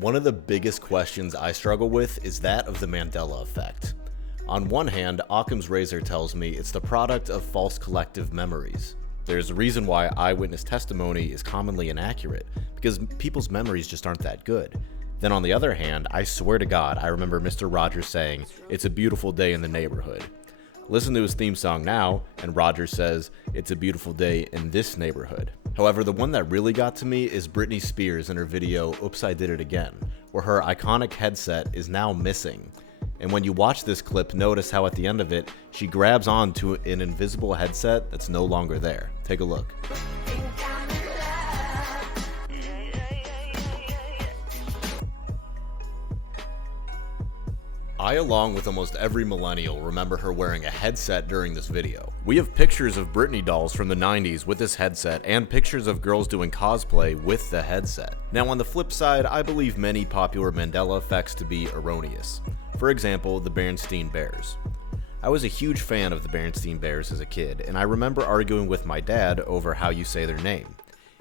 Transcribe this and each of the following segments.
One of the biggest questions I struggle with is that of the Mandela effect. On one hand, Occam's razor tells me it's the product of false collective memories. There's a reason why eyewitness testimony is commonly inaccurate, because people's memories just aren't that good. Then on the other hand, I swear to God, I remember Mr. Rogers saying, "It's a beautiful day in the neighborhood." Listen to his theme song now, and Rogers says, "It's a beautiful day in this neighborhood." However, the one that really got to me is Britney Spears in her video, "Oops, I Did It Again," where her iconic headset is now missing. And when you watch this clip, notice how at the end of it, she grabs onto an invisible headset that's no longer there. Take a look. I, along with almost every millennial, remember her wearing a headset during this video. We have pictures of Britney dolls from the 90s with this headset and pictures of girls doing cosplay with the headset. Now on the flip side, I believe many popular Mandela effects to be erroneous. For example, the Berenstain Bears. I was a huge fan of the Berenstain Bears as a kid, and I remember arguing with my dad over how you say their name.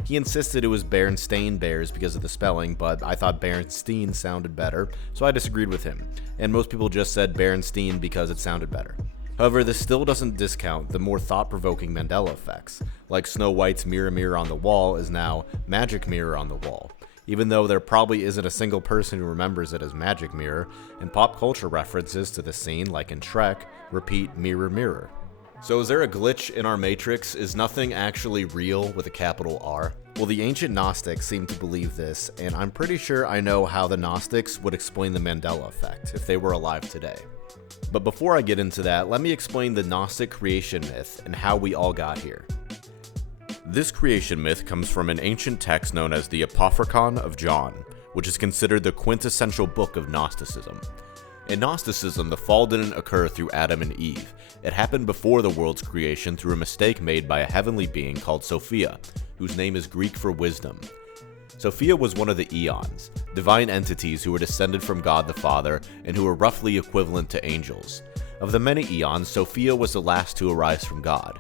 He insisted it was Berenstain Bears because of the spelling, but I thought Berenstein sounded better, so I disagreed with him, and most people just said Berenstein because it sounded better. However, this still doesn't discount the more thought-provoking Mandela effects, like Snow White's Mirror Mirror on the Wall is now Magic Mirror on the Wall, even though there probably isn't a single person who remembers it as Magic Mirror, and pop culture references to the scene, like in Shrek, repeat Mirror Mirror. So is there a glitch in our matrix? Is nothing actually real with a capital R? Well, the ancient Gnostics seem to believe this, and I'm pretty sure I know how the Gnostics would explain the Mandela effect if they were alive today. But before I get into that, let me explain the Gnostic creation myth and how we all got here. This creation myth comes from an ancient text known as the Apocryphon of John, which is considered the quintessential book of Gnosticism. In Gnosticism, the fall didn't occur through Adam and Eve. It happened before the world's creation through a mistake made by a heavenly being called Sophia, whose name is Greek for wisdom. Sophia was one of the eons, divine entities who were descended from God the Father and who were roughly equivalent to angels. Of the many eons, Sophia was the last to arise from God.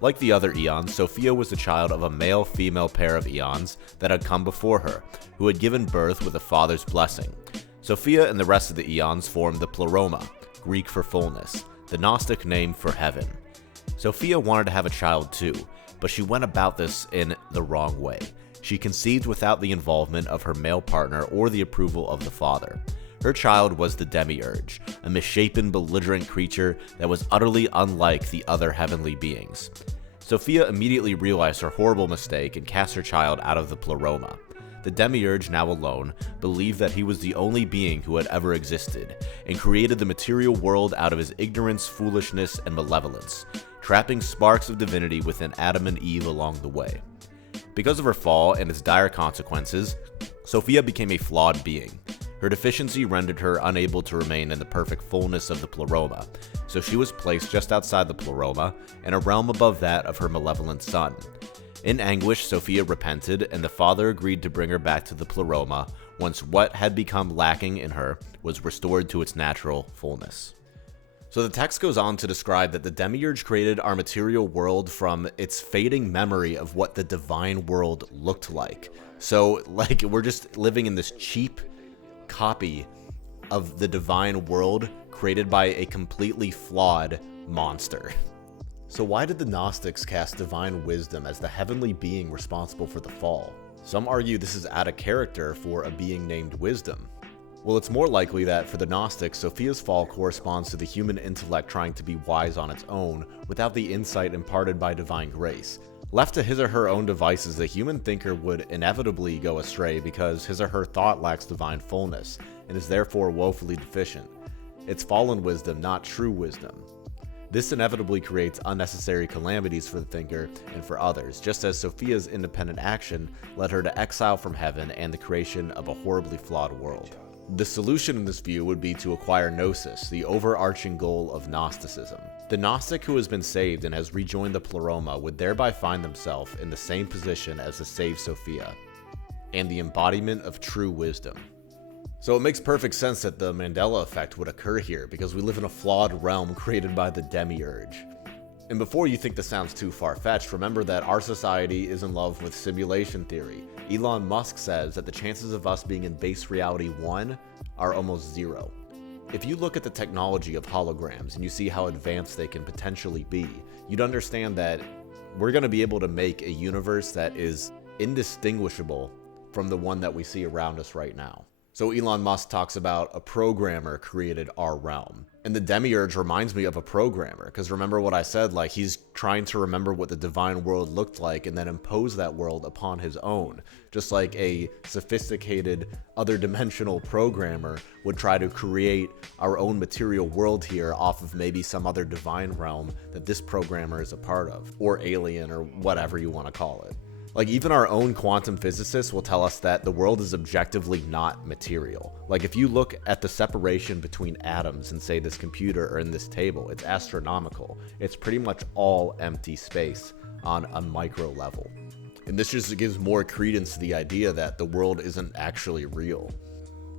Like the other eons, Sophia was the child of a male-female pair of eons that had come before her, who had given birth with a father's blessing. Sophia and the rest of the eons formed the Pleroma, Greek for fullness, the Gnostic name for heaven. Sophia wanted to have a child too, but she went about this in the wrong way. She conceived without the involvement of her male partner or the approval of the father. Her child was the Demiurge, a misshapen, belligerent creature that was utterly unlike the other heavenly beings. Sophia immediately realized her horrible mistake and cast her child out of the Pleroma. The Demiurge, now alone, believed that he was the only being who had ever existed, and created the material world out of his ignorance, foolishness, and malevolence, trapping sparks of divinity within Adam and Eve along the way. Because of her fall and its dire consequences, Sophia became a flawed being. Her deficiency rendered her unable to remain in the perfect fullness of the Pleroma, so she was placed just outside the Pleroma, in a realm above that of her malevolent son. In anguish, Sophia repented, and the father agreed to bring her back to the Pleroma once what had become lacking in her was restored to its natural fullness. So the text goes on to describe that the Demiurge created our material world from its fading memory of what the divine world looked like. So, we're just living in this cheap copy of the divine world created by a completely flawed monster. So why did the Gnostics cast divine wisdom as the heavenly being responsible for the fall? Some argue this is out of character for a being named Wisdom. Well, it's more likely that for the Gnostics, Sophia's fall corresponds to the human intellect trying to be wise on its own without the insight imparted by divine grace. Left to his or her own devices, the human thinker would inevitably go astray because his or her thought lacks divine fullness and is therefore woefully deficient. It's fallen wisdom, not true wisdom. This inevitably creates unnecessary calamities for the thinker and for others, just as Sophia's independent action led her to exile from heaven and the creation of a horribly flawed world. The solution in this view would be to acquire Gnosis, the overarching goal of Gnosticism. The Gnostic who has been saved and has rejoined the Pleroma would thereby find themselves in the same position as the saved Sophia, and the embodiment of true wisdom. So it makes perfect sense that the Mandela effect would occur here, because we live in a flawed realm created by the Demiurge. And before you think this sounds too far-fetched, remember that our society is in love with simulation theory. Elon Musk says that the chances of us being in base reality 1 are almost 0. If you look at the technology of holograms and you see how advanced they can potentially be, you'd understand that we're going to be able to make a universe that is indistinguishable from the one that we see around us right now. So Elon Musk talks about a programmer created our realm. And the demiurge reminds me of a programmer, because remember what I said, like he's trying to remember what the divine world looked like and then impose that world upon his own. Just like a sophisticated other dimensional programmer would try to create our own material world here off of maybe some other divine realm that this programmer is a part of, or alien, or whatever you want to call it. Like, even our own quantum physicists will tell us that the world is objectively not material. Like, if you look at the separation between atoms in, say, this computer or in this table, it's astronomical. It's pretty much all empty space on a micro level. And this just gives more credence to the idea that the world isn't actually real.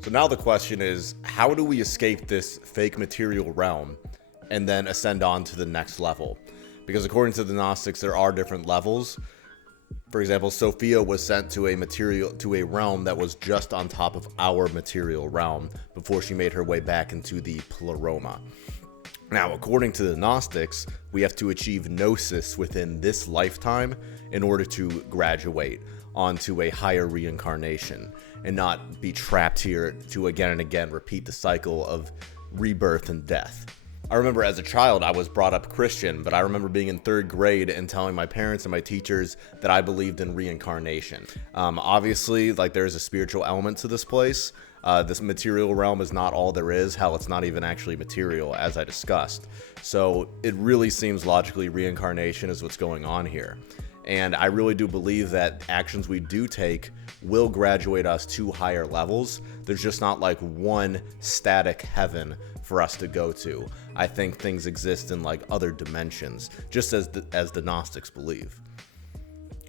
So now the question is, how do we escape this fake material realm and then ascend on to the next level? Because according to the Gnostics, there are different levels. For example, Sophia was sent to a realm that was just on top of our material realm before she made her way back into the pleroma. Now, according to the Gnostics, we have to achieve gnosis within this lifetime in order to graduate onto a higher reincarnation and not be trapped here to again and again repeat the cycle of rebirth and death. I remember as a child, I was brought up Christian, but I remember being in 3rd grade and telling my parents and my teachers that I believed in reincarnation. Obviously, like, there's a spiritual element to this place. This material realm is not all there is. Hell, it's not even actually material, as I discussed. So it really seems logically reincarnation is what's going on here. And I really do believe that actions we do take will graduate us to higher levels. There's just not like one static heaven for us to go to. I think things exist in like other dimensions, just as the Gnostics believe.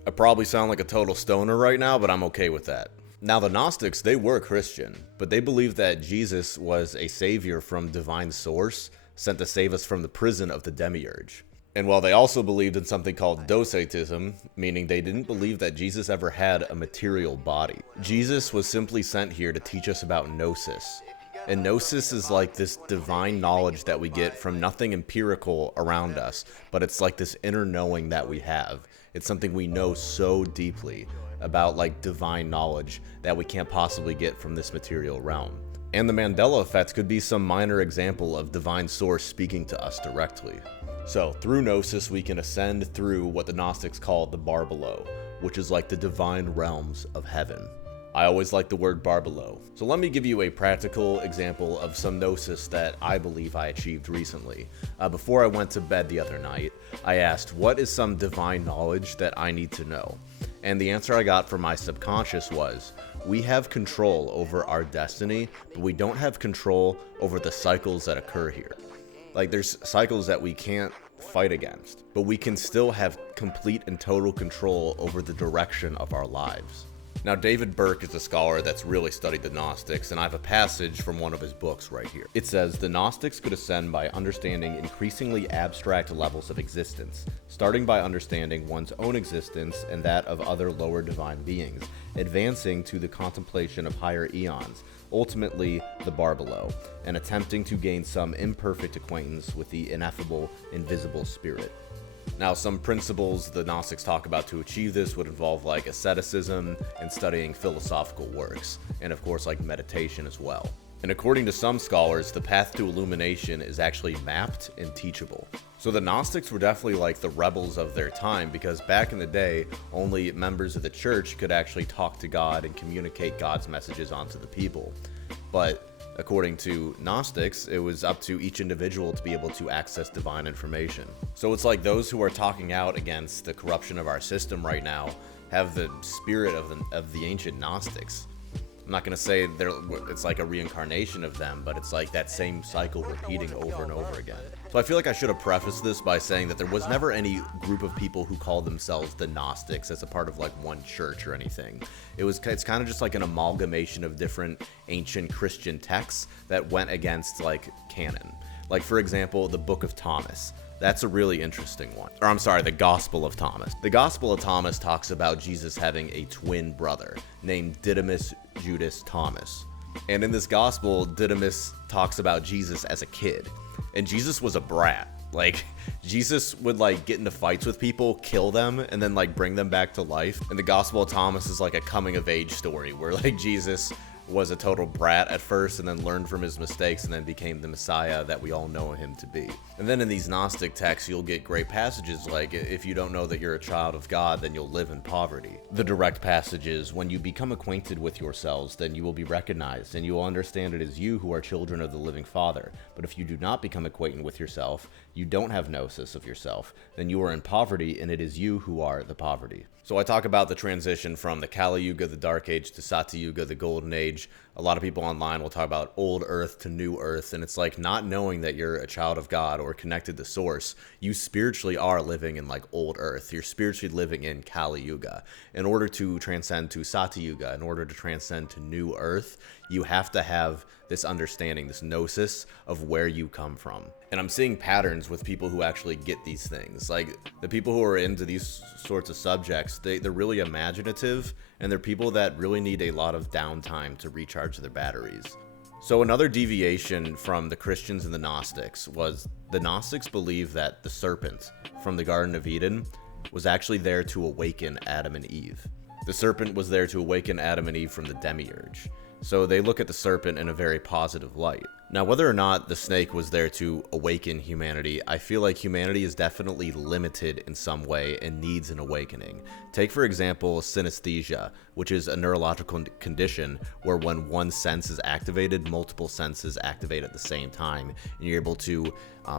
I probably sound like a total stoner right now, but I'm okay with that. Now, the Gnostics, they were Christian, but they believed that Jesus was a savior from divine source, sent to save us from the prison of the demiurge. And while they also believed in something called docetism, meaning they didn't believe that Jesus ever had a material body. Jesus was simply sent here to teach us about gnosis. And gnosis is like this divine knowledge that we get from nothing empirical around us, but it's like this inner knowing that we have. It's something we know so deeply about, like divine knowledge, that we can't possibly get from this material realm. And the Mandela effect could be some minor example of divine source speaking to us directly. So through gnosis, we can ascend through what the Gnostics call the bar below, which is like the divine realms of heaven. I always like the word bar below. So let me give you a practical example of some gnosis that I believe I achieved recently. Before I went to bed the other night, I asked, what is some divine knowledge that I need to know? And the answer I got from my subconscious was, we have control over our destiny, but we don't have control over the cycles that occur here. Like, there's cycles that we can't fight against, but we can still have complete and total control over the direction of our lives. Now, David Burke is a scholar that's really studied the Gnostics, and I have a passage from one of his books right here. It says, the Gnostics could ascend by understanding increasingly abstract levels of existence, starting by understanding one's own existence and that of other lower divine beings, advancing to the contemplation of higher eons, ultimately the bar below, and attempting to gain some imperfect acquaintance with the ineffable, invisible spirit. Now, some principles the Gnostics talk about to achieve this would involve like asceticism and studying philosophical works, and of course like meditation as well. And according to some scholars, the path to illumination is actually mapped and teachable. So the Gnostics were definitely like the rebels of their time, because back in the day, only members of the church could actually talk to God and communicate God's messages onto the people. But according to Gnostics, it was up to each individual to be able to access divine information. So it's like those who are talking out against the corruption of our system right now have the spirit of the ancient Gnostics. I'm not going to say it's like a reincarnation of them, but it's like that same cycle repeating over and over again. So I feel like I should have prefaced this by saying that there was never any group of people who called themselves the Gnostics as a part of like one church or anything. It's kind of just like an amalgamation of different ancient Christian texts that went against like canon. Like, for example, the Book of Thomas. That's a really interesting one. Or I'm sorry, the Gospel of Thomas. The Gospel of Thomas talks about Jesus having a twin brother named Didymus Judas Thomas. And in this gospel, Didymus talks about Jesus as a kid. And Jesus was a brat. Like, Jesus would, like, get into fights with people, kill them, and then, like, bring them back to life. And the Gospel of Thomas is, like, a coming-of-age story where, like, Jesus was a total brat at first and then learned from his mistakes and then became the Messiah that we all know him to be. And then in these Gnostic texts, you'll get great passages like, if you don't know that you're a child of God, then you'll live in poverty. The direct passage is, when you become acquainted with yourselves, then you will be recognized, and you will understand it is you who are children of the living Father. But if you do not become acquainted with yourself, you don't have gnosis of yourself, then you are in poverty, and it is you who are the poverty. So I talk about the transition from the Kali Yuga, the Dark Age, to Satya Yuga, the Golden Age. A lot of people online will talk about old Earth to new Earth, and it's like not knowing that you're a child of God or connected to Source. You spiritually are living in like old Earth. You're spiritually living in Kali Yuga. In order to transcend to Satya Yuga, in order to transcend to new Earth, you have to have this understanding, this gnosis of where you come from. And I'm seeing patterns with people who actually get these things. Like, the people who are into these sorts of subjects, they're really imaginative, and they're people that really need a lot of downtime to recharge their batteries. So another deviation from the Christians and the Gnostics was the Gnostics believed that the serpent from the Garden of Eden was actually there to awaken Adam and Eve. The serpent was there to awaken Adam and Eve from the demiurge. So they look at the serpent in a very positive light. Now, whether or not the snake was there to awaken humanity, I feel like humanity is definitely limited in some way and needs an awakening. Take, for example, synesthesia, which is a neurological condition where when one sense is activated, multiple senses activate at the same time, and you're able to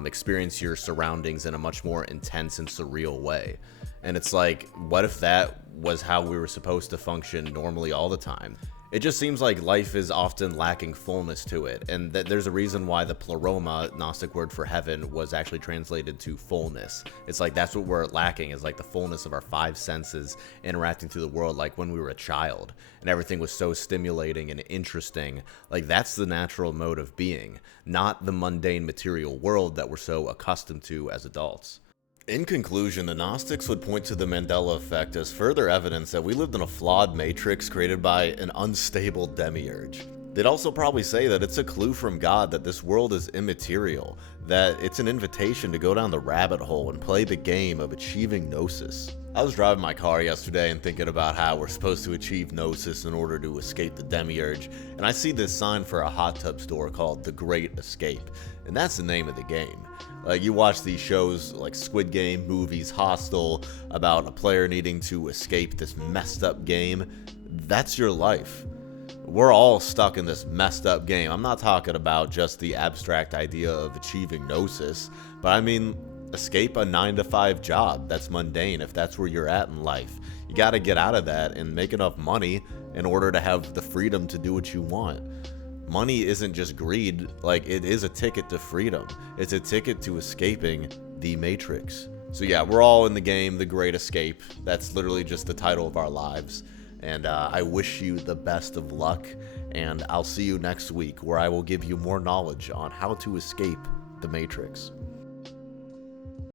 experience your surroundings in a much more intense and surreal way. And it's like, what if that was how we were supposed to function normally all the time? It just seems like life is often lacking fullness to it, and that there's a reason why the pleroma, Gnostic word for heaven, was actually translated to fullness. It's like that's what we're lacking, is like the fullness of our five senses interacting through the world like when we were a child, and everything was so stimulating and interesting. Like, that's the natural mode of being, not the mundane material world that we're so accustomed to as adults. In conclusion, the Gnostics would point to the Mandela effect as further evidence that we lived in a flawed matrix created by an unstable demiurge. They'd also probably say that it's a clue from God that this world is immaterial, that it's an invitation to go down the rabbit hole and play the game of achieving gnosis. I was driving my car yesterday and thinking about how we're supposed to achieve gnosis in order to escape the demiurge, and I see this sign for a hot tub store called The Great Escape, and that's the name of the game. Like, you watch these shows like Squid Game, movies, Hostel, about a player needing to escape this messed up game. That's your life. We're all stuck in this messed up game. I'm not talking about just the abstract idea of achieving gnosis, but I mean escape a 9-to-5 job that's mundane if that's where you're at in life. You got to get out of that and make enough money in order to have the freedom to do what you want. Money isn't just greed, like, it is a ticket to freedom. It's a ticket to escaping the Matrix. So yeah, we're all in the game, The Great Escape. That's literally just the title of our lives. And I wish you the best of luck, and I'll see you next week where I will give you more knowledge on how to escape the Matrix.